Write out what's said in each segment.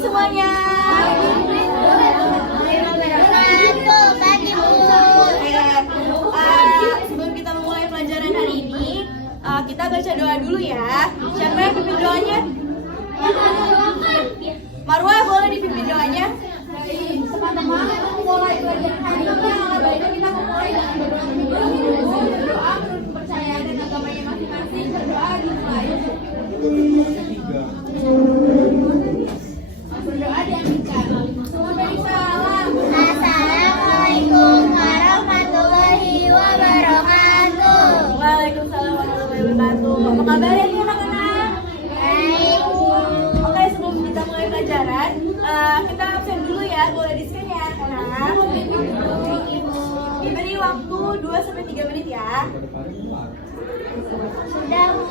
semuanya. Pagi Bu. Sebelum kita memulai pelajaran hari ini, kita baca doa dulu ya. Siapa yang pimpin doanya? Marwah, boleh dipimpin doanya? Teman-teman, mulai pelajaran hari ini yang baiknya kita memulai dengan berdoa dulu. Berdoa menurut kepercayaan dan agamanya masing-masing. Berdoa dimulai. Berdoa diaminkan. Memberi salam. Assalamualaikum warahmatullahi wabarakatuh. Waalaikumsalam warahmatullahi wabarakatuh. Apa kabar ya anak-anak? Baik. Oke, sebelum kita mulai pelajaran, kita absen dulu ya. Boleh di-scan ya, anak. Diberi waktu 2-3 menit ya. Sudah Bu.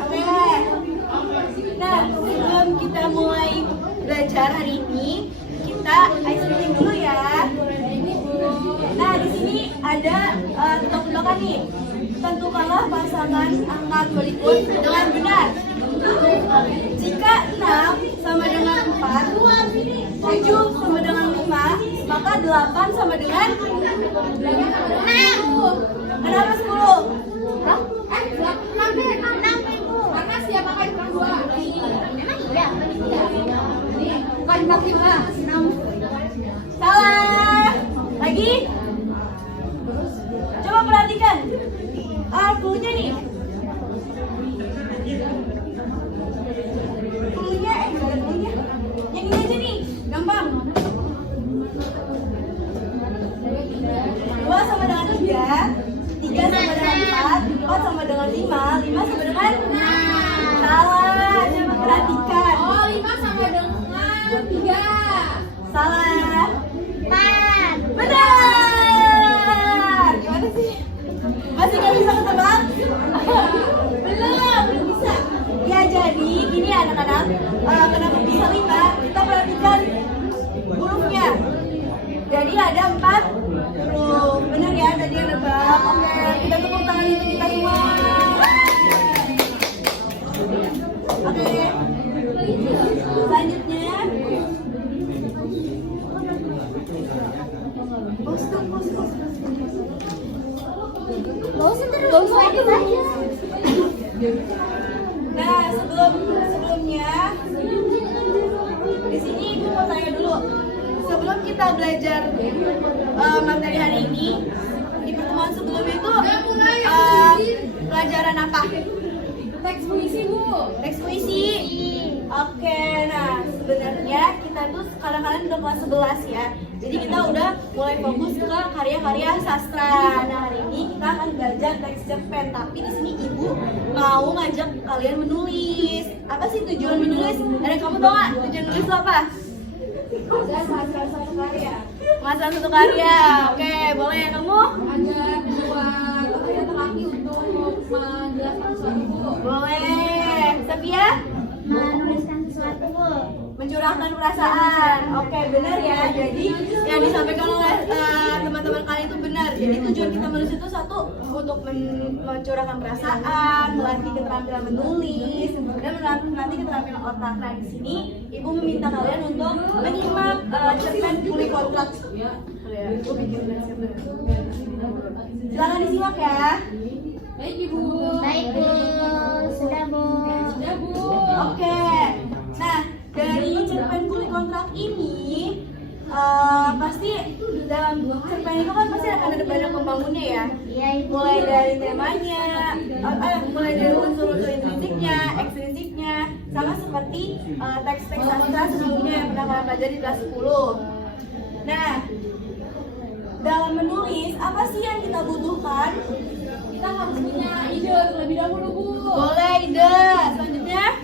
Oke. Nah, sebelum kita mulai belajar hari ini, kita ice cream dulu ya. Nah, di sini ada ketok-ketokan nih. Tentukanlah pasangan angka berikut dengan benar. Jika 6 sama dengan 4, 7 sama dengan 5, maka 8 sama dengan 6. Kenapa 10? Hah? 6 Ibu. Karena siap pakai berdua. Emang iya? Bukan 6. Salah. Lagi? Coba perhatikan. Cluenya nih. Cluenya, nggak ada cluenya. Yang ini aja nih, gampang. 2 sama dengan 3, 3 sama dengan 4, 4 sama dengan 5, 5 sama dengan 6. Salah, coba perhatikan. Oh, 5 sama dengan 3. Salah. 4. Benar. Gimana sih? Masih nggak bisa ketebak? Belum bisa. Ya jadi gini ya anak-anak. Kenapa bisa 5? Kita perhatikan hurufnya. Jadi ada 4 huruf. Benar ya tadi yang nebak. Oke, kita tepuk tangan untuk kita semua. Oke. Selanjutnya. Nah, sebelumnya di sini ibu mau tanya dulu. Sebelum kita belajar materi hari ini, di pertemuan sebelumnya itu pelajaran apa? Teks puisi Bu. Teks puisi. Oke, nah sebenarnya kita tuh kadang-kadang udah kelas 11 ya. Jadi kita udah mulai fokus ke karya-karya sastra. Nah hari ini kita akan belajar teks cerpen. Tapi di sini ibu mau ngajak kalian menulis. Apa sih tujuan menulis? Ada kamu tau nggak tujuan menulis itu apa? Ada pelajaran satu karya. Pemasaran satu karya. Oke, boleh kamu? Ada buat laki untuk menjelaskan sesuatu Bu. Boleh. Sofia? Menuliskan sesuatu Bu. Mencurahkan perasaan. Oke, benar ya. Jadi yang disampaikan oleh teman-teman kalian itu benar. Jadi tujuan kita menulis itu satu untuk mencurahkan perasaan, melatih keterampilan menulis, dan melatih keterampilan otak. Nah di sini ibu meminta kalian untuk menyimak cerpen Pulih Kontrak. Silakan disimak ya. Baik Ibu. Baik Bu. Sudah Bu. Sudah Bu. Oke. Nah dari cerpen Pulih Kontrak ini pasti dalam cerpen itu kan pasti akan ada banyak pembangunnya ya. Iya Ibu. Mulai dari temanya, mulai dari unsur-unsur intrinsiknya, ekstrinsiknya, sama seperti teks-teks sastra sebelumnya yang pernah kalian pelajari di kelas 10. Nah, dalam menulis apa sih yang kita butuhkan? Kita harus punya ide terlebih dahulu Bu. Boleh ide. Selanjutnya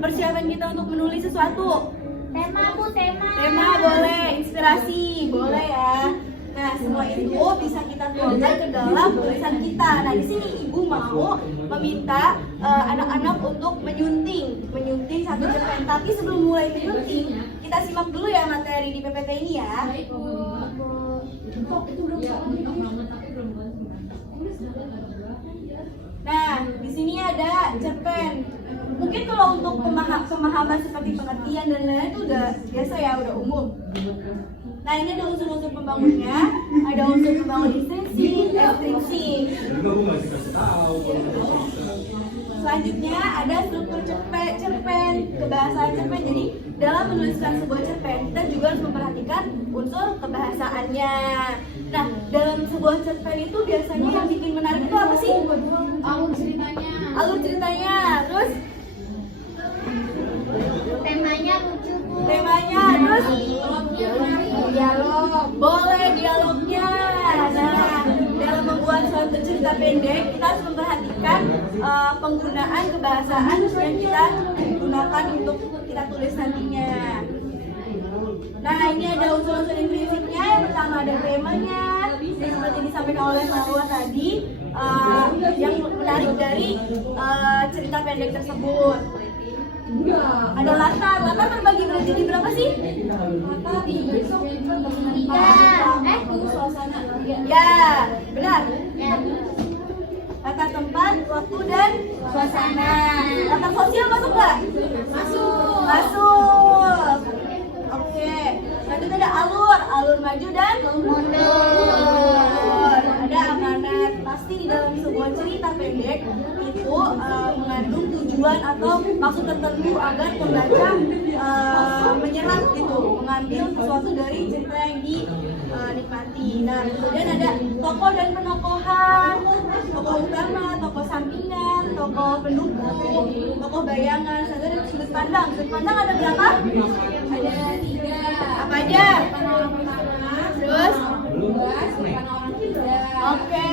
persiapan kita untuk menulis sesuatu. Tema Bu, tema. Tema boleh, inspirasi boleh ya. Nah, semua itu bisa kita tuangkan ke dalam tulisan kita. Nah, di sini ibu mau meminta anak-anak untuk menyunting satu cerpen. Tapi sebelum mulai menyunting, kita simak dulu ya materi di PPT ini ya. Baik Bu. Nah, di sini ada cerpen mungkin kalau untuk pemahaman seperti pengertian dan lain-lain itu udah biasa ya, udah umum. Nah, ini ada unsur-unsur pembangunnya, ada unsur pembangun intrinsik, ekstrinsik. Selanjutnya ada struktur cerpen, kebahasaan cerpen. Jadi dalam menuliskan sebuah cerpen kita juga harus memperhatikan unsur kebahasaannya. Nah, dalam sebuah cerpen itu biasanya yang bikin menarik itu apa sih? Alur ceritanya. Alur ceritanya, terus Temanya lucu, Bu. temanya, terus Dialog. boleh dialognya. Nah, dalam membuat suatu cerita pendek kita harus memperhatikan penggunaan kebahasaan yang kita gunakan untuk kita tulis nantinya. Nah, ini ada unsur-unsur intrinsiknya. Yang pertama ada temanya, seperti disampaikan oleh Marwa tadi, yang menarik dari cerita pendek tersebut. Ada latar terbagi menjadi berapa sih? Latar suasana. Ya, benar. Ya. Latar tempat, waktu, dan suasana. Latar sosial masuk nggak? Masuk. Oke. Selanjutnya ada alur maju dan mundur. Ada amanat. Pasti di dalam sebuah cerita pendek itu mengandung tujuan atau maksud tertentu agar pembaca menyerap gitu, mengambil sesuatu dari cerita yang dinikmati. Nah, kemudian ada tokoh dan penokohan, tokoh utama, tokoh sampingan, tokoh pendukung, tokoh bayangan, serta ada sudut pandang. Sudut pandang ada berapa? Ada 3. Apa aja? Orang pertama. Terus? 2. Orang ketiga. Oke.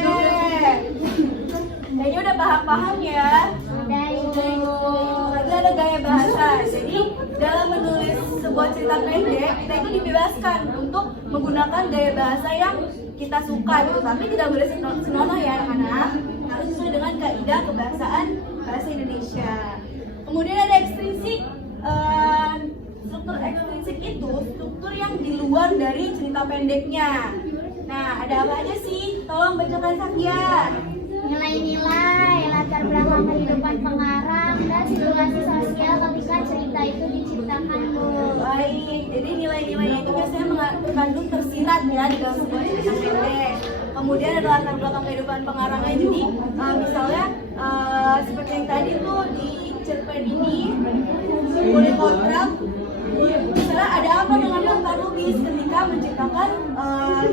Kayaknya udah paham ya. Nanti ada gaya bahasa. Jadi dalam menulis sebuah cerita pendek kita itu dibebaskan untuk menggunakan gaya bahasa yang kita suka gitu. Tapi tidak boleh senonoh ya anak-anak. Harus sesuai dengan kaidah kebahasaan bahasa Indonesia. Kemudian ada ekstrinsik. Struktur ekstrinsik itu struktur yang di luar dari cerita pendeknya. Nah, ada apa aja sih? Tolong bacakan Safia. Nilai-nilai, latar belakang kehidupan pengarang, dan situasi sosial ketika cerita itu diciptakan, Bu. Baik, jadi nilai-nilainya itu biasanya mengandung tersirat ya di dalam sebuah cerita pendek. Kemudian ada latar belakang kehidupan pengarangnya. Jadi misalnya seperti yang tadi tuh di cerpen ini, boleh kontrak. Misalnya ada apa dengan Dr. Lubis ketika menciptakan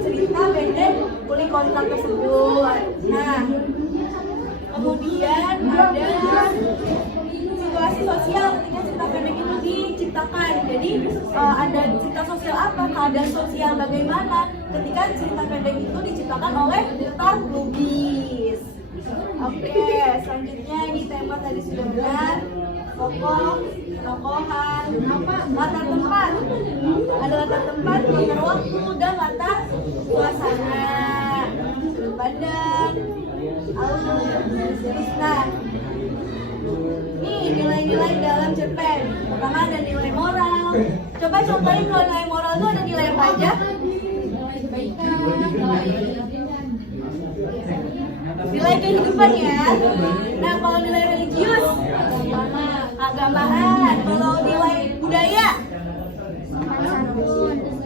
cerita pendek kulit kontrak tersebut. Nah, kemudian ada situasi sosial ketika cerita pendek itu diciptakan. Jadi ada cerita sosial apa, keadaan sosial bagaimana ketika cerita pendek itu diciptakan oleh Dr. Lubis. Oke, selanjutnya ini tema tadi sudah benar. Tokoh, tokohan, latar tempat. Ada latar tempat, latar waktu, dan latar suasana. Sudut pandang, alur. Nah, ini nilai-nilai dalam cerpen. Pertama ada nilai moral. Coba contohin kalau nilai moral itu ada nilai apa aja? Nilai kebaikan, Nilai kehidupan ya. Nah, kalau nilai religius, keagamaan. Kalau nilai budaya,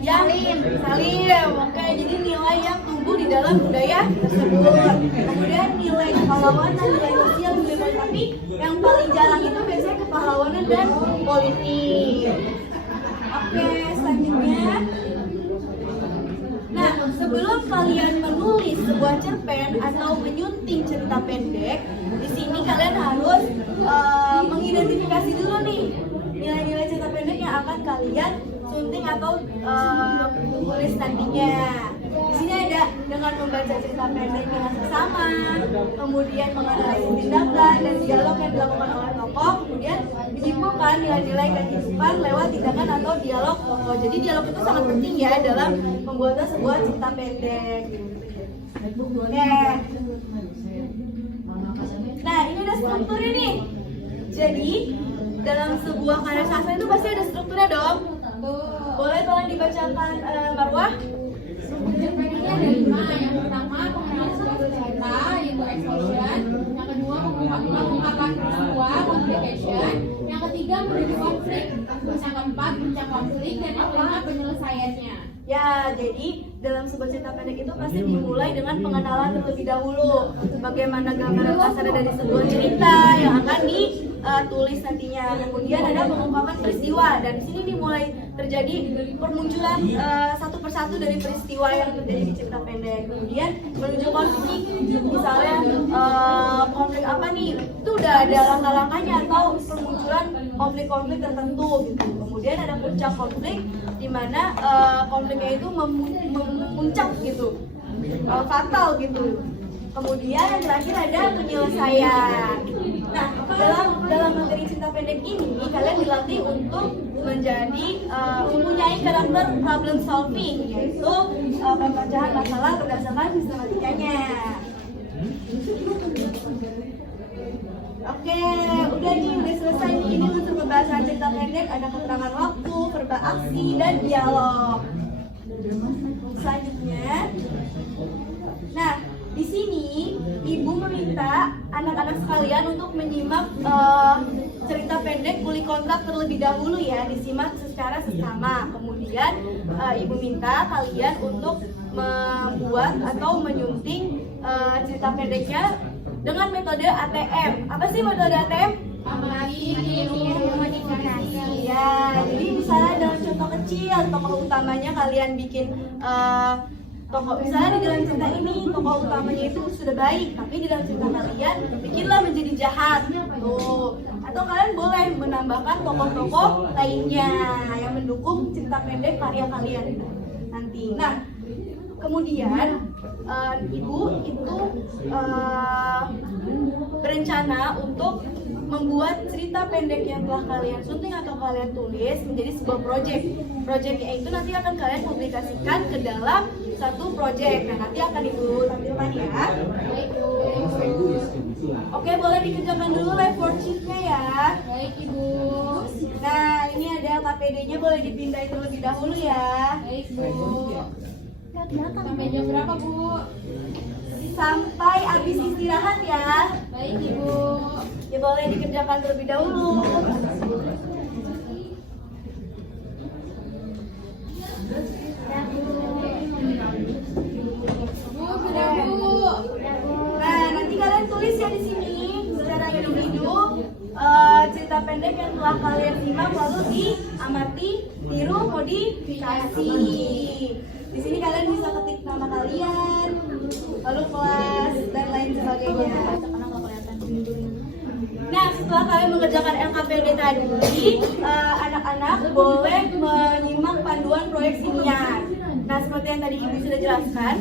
salim. Oke, jadi nilai yang tumbuh di dalam budaya tersebut. Kemudian nilai kepahlawanan, nilai sosial, nilai politik. Tapi yang paling jarang itu biasanya kepahlawanan dan politik. Oke, selanjutnya. Nah, sebelum kalian menulis sebuah cerpen atau menyunting cerita pendek, di sini kalian harus mengidentifikasi dulu nih nilai-nilai cerita pendek yang akan kalian sunting atau tulis nantinya. Di sini ada dengan membaca cerita pendek dengan sesama, kemudian menganalisis tindakan dan dialog yang dilakukan oleh tokoh, kemudian disimpulkan nilai-nilai kehidupan lewat tindakan atau dialog tokoh. Jadi dialog itu sangat penting ya dalam membuat sebuah cerita pendek. Oke. Nah, ini ada strukturnya nih. Jadi dalam sebuah karya sastra itu pasti ada strukturnya dong. Boleh tolong dibacakan Marwah? struktur cerpen ini ada 5. Yang pertama pengenalan sebuah cerita, yaitu exposition. Yang kedua pembukaan mengungkapkan peristiwa, complication. Yang ketiga, menuju konflik. Terus yang keempat, puncak konflik. Dan yang kelima, penyelesaiannya. Ya, jadi dalam sebuah cerita pendek itu pasti dimulai dengan pengenalan terlebih dahulu. Bagaimana gambaran kasar dari sebuah cerita yang akan ditulis nantinya. Kemudian ada pengungkapan peristiwa, dan di sini dimulai terjadi permunculan satu persatu dari peristiwa yang terjadi di cerita pendek. Kemudian menuju konflik, misalnya konflik apa nih? Itu udah ada langkah-langkahnya atau permunculan konflik-konflik tertentu gitu. Kemudian ada puncak konflik, di mana konfliknya itu memuncak gitu, fatal gitu. Kemudian yang terakhir ada penyelesaian. Nah, dalam materi cerita pendek ini kalian dilatih untuk menjadi mempunyai karakter problem solving, yaitu pemecahan masalah berdasarkan sistematikanya. Oke, udah selesai nih. Ini untuk pembahasan cerita pendek, ada keterangan waktu, verba aksi, dan dialog. Selanjutnya, nah di sini ibu meminta anak-anak sekalian untuk menyimak cerita pendek Kuli Kontrak terlebih dahulu ya, disimak secara seksama. Kemudian ibu minta kalian untuk membuat atau menyunting cerita pendeknya dengan metode ATM. Apa sih metode ATM? Amati, tiru, modifikasi. Ya, jadi misalnya dalam contoh kecil, tokoh utamanya kalian bikin misalnya di dalam cerita ini tokoh utamanya itu sudah baik, tapi di dalam cerita kalian bikinlah menjadi jahat. Tuh. Atau kalian boleh menambahkan tokoh-tokoh lainnya yang mendukung cerita pendek karya kalian nanti. Nah, kemudian ibu itu berencana untuk membuat cerita pendek yang telah kalian sunting atau kalian tulis menjadi sebuah project. Projectnya itu nanti akan kalian publikasikan ke dalam satu project. Nah, nanti akan ibu tampilkan ya. Baik, Bu. Oke, boleh dikerjakan dulu live worksheet-nya ya. Baik, Ibu. Nah, ini ada KPD-nya, boleh dipindahin terlebih dahulu ya. Baik, Bu. Sampai jam berapa, Bu? Sampai habis istirahat ya. Baik, Ibu. Ya boleh dikerjakan terlebih dahulu. Bu, sudah, Bu. Nah, nanti kalian tulis ya di sini secara individu cerita pendek yang telah kalian simak, lalu diamati, tiru, modifikasi. Di sini kalian bisa ketik nama kalian, lalu kelas dan lain sebagainya. Nah, setelah kalian mengerjakan LKPD tadi, anak-anak boleh menyimak panduan proyek siniar. Nah, seperti yang tadi Ibu sudah jelaskan,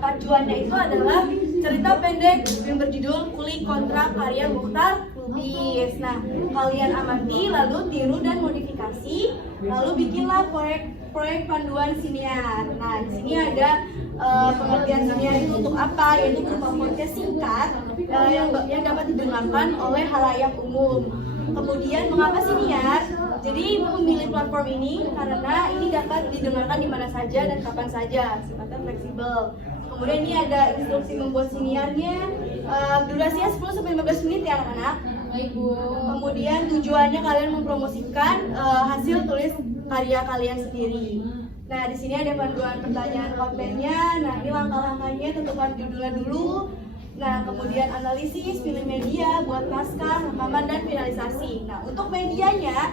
panduannya itu adalah cerita pendek yang berjudul Kuli Kontrak karya Mukhtar Lubis. Nah, kalian amati, lalu tiru dan modifikasi, lalu bikinlah proyek panduan siniar. Nah, di sini ada pengertian siniar itu untuk apa, yaitu berupa podcast singkat yang dapat didengarkan oleh halayak umum. Kemudian mengapa siniar? Jadi memilih platform ini karena ini dapat didengarkan di mana saja dan kapan saja, sifatnya fleksibel. Kemudian ini ada instruksi membuat siniarnya, durasinya 10-15 menit ya anak-anak. Baik, Bu. Kemudian tujuannya kalian mempromosikan hasil tulis karya kalian sendiri. Nah, di sini ada panduan pertanyaan kontennya. Nah, ini langkah-langkahnya, tentukan judulnya dulu. Nah, kemudian analisis, pilih media, buat naskah, rekaman, dan finalisasi. Nah, untuk medianya,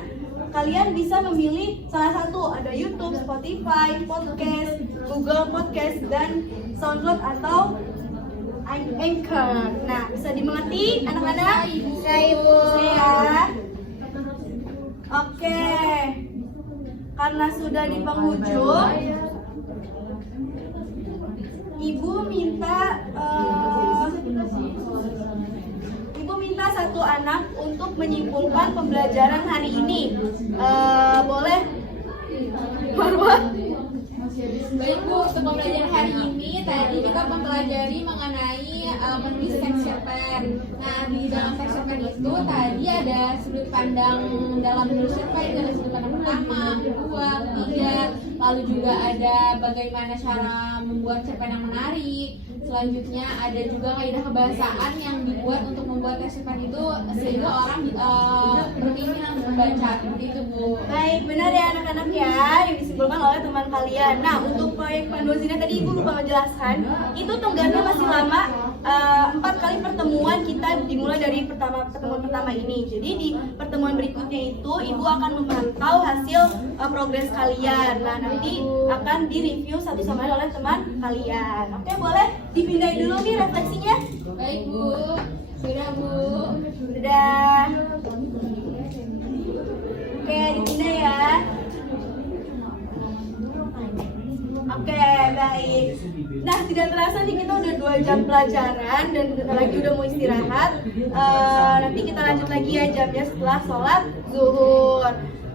kalian bisa memilih salah satu. Ada YouTube, Spotify, Podcast, Google Podcast, dan SoundCloud atau Anchor. Nah, bisa dimengerti anak-anak? Ya, Ibu. Ya. Oke. Karena sudah di penghujung, Ibu minta satu anak untuk menyimpulkan pembelajaran hari ini. Boleh? Marwa? Baik, Bu, untuk pembelajaran hari ini tadi kita mempelajari mengenai menulis text cerpen. Nah, di dalam text cerpen itu tadi ada sudut pandang dalam menulis cerpen, ada sudut pandang pertama, kedua, ketiga, lalu juga ada bagaimana cara membuat cerpen yang menarik. Selanjutnya ada juga kaidah kebahasaan yang dibuat untuk membuat tes cerpen itu sehingga orang berkeinginan untuk membaca. Seperti itu, Bu. Baik, benar ya anak-anak ya, yang disimpulkan oleh teman kalian. Nah, untuk proyek Pandozina tadi Ibu lupa menjelaskan, itu tenggatnya masih lama. 4 kali pertemuan kita dimulai dari pertemuan pertama ini. Jadi di pertemuan berikutnya itu Ibu akan memantau hasil progres kalian. Nah, nanti akan direview satu sama lain oleh teman kalian. Oke, boleh dipindahin dulu nih refleksinya. Baik, Bu. Sudah, Bu. Sudah. Oke, dipindah ya. Oke, baik. Nah, tidak terasa nih kita udah 2 jam pelajaran dan bentar lagi udah mau istirahat. Nanti kita lanjut lagi ya jamnya setelah sholat zuhur.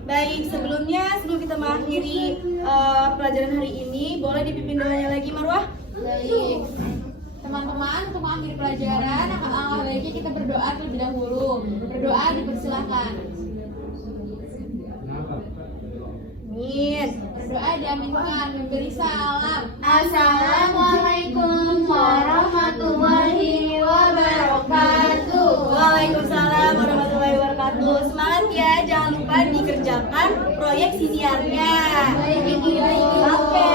Baik, sebelum kita mengakhiri pelajaran hari ini, boleh dipimpin doanya lagi, Marwah? Baik. Teman-teman, untuk mengakhiri pelajaran, alangkah baiknya kita berdoa terlebih dahulu. Berdoa dipersilahkan. Amin. Berdoa diaminkan. Memberi salam. Assalamualaikum warahmatullahi wabarakatuh. Waalaikumsalam warahmatullahi wabarakatuh. Semangat ya, jangan lupa dikerjakan proyek siniarnya. Baik, Ibu. Oke.